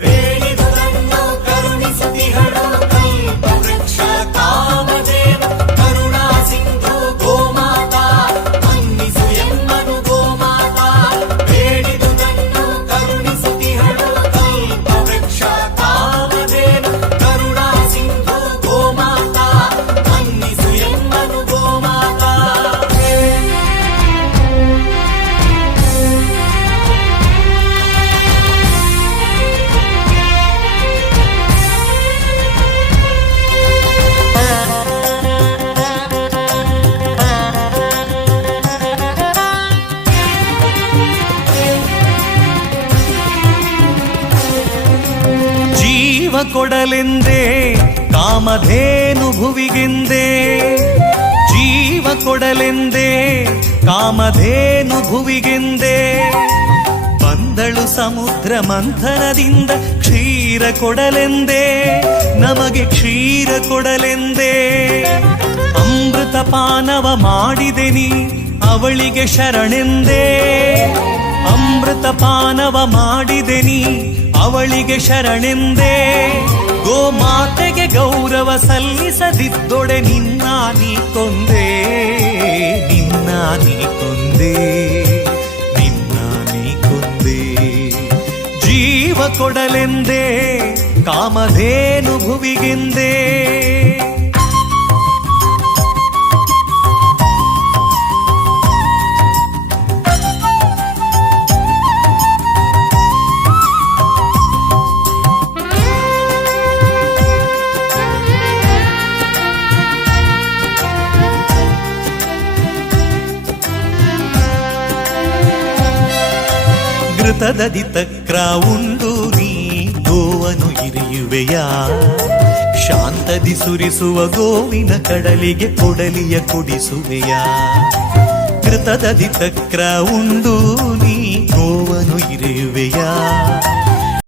Hey. ಕೊಡಲೆಂದೇ ಕಾಮಧೇನು ಭುವಿಗೆಂದೇ ಜೀವ ಕೊಡಲೆಂದೇ ಕಾಮಧೇನು ಭುವಿಗೆಂದೇ ಬಂದಳು ಸಮುದ್ರ ಮಂಥನದಿಂದ ಕ್ಷೀರ ಕೊಡಲೆಂದೇ, ನಮಗೆ ಕ್ಷೀರ ಕೊಡಲೆಂದೇ. ಅಮೃತ ಪಾನವ ಮಾಡಿದೆ ನೀ ಅವಳಿಗೆ ಶರಣೆಂದೇ. ಅಮೃತ ಪಾನವ ಮಾಡಿದೆ ನೀ ಅವಳಿಗೆ ಶರಣೆಂದೇ, ಗೋಮಾತೆಗೆ ಗೌರವ ಸಲ್ಲಿಸದಿದ್ದೊಡೆ ನಿನ್ನ ನೀ ಕೊಂದೆ, ನಿನ್ನ ನೀ ಕೊಂದೆ, ನಿನ್ನ ನೀ ಕೊಂದೆ. ಜೀವ ಕೊಡಲೆಂದೇ ಕಾಮಧೇನು ಭುವಿಗೆಂದೇ ಘೃತದದಿ ತಕ್ರ ಉಂಡು ನೀ, ಗೋವನು ಇರಿಯುವೆಯ ಶಾಂತದಿ ಸುರಿಸುವ ಗೋವಿನ ಕಡಲಿಗೆ ಕೊಡಲಿಯ ಕುಡಿಸುವೆಯ. ಕೃತದದಿ ತಕ್ರ ಉಂಡು ನೀ, ಗೋವನು ಇರಿಯುವೆಯ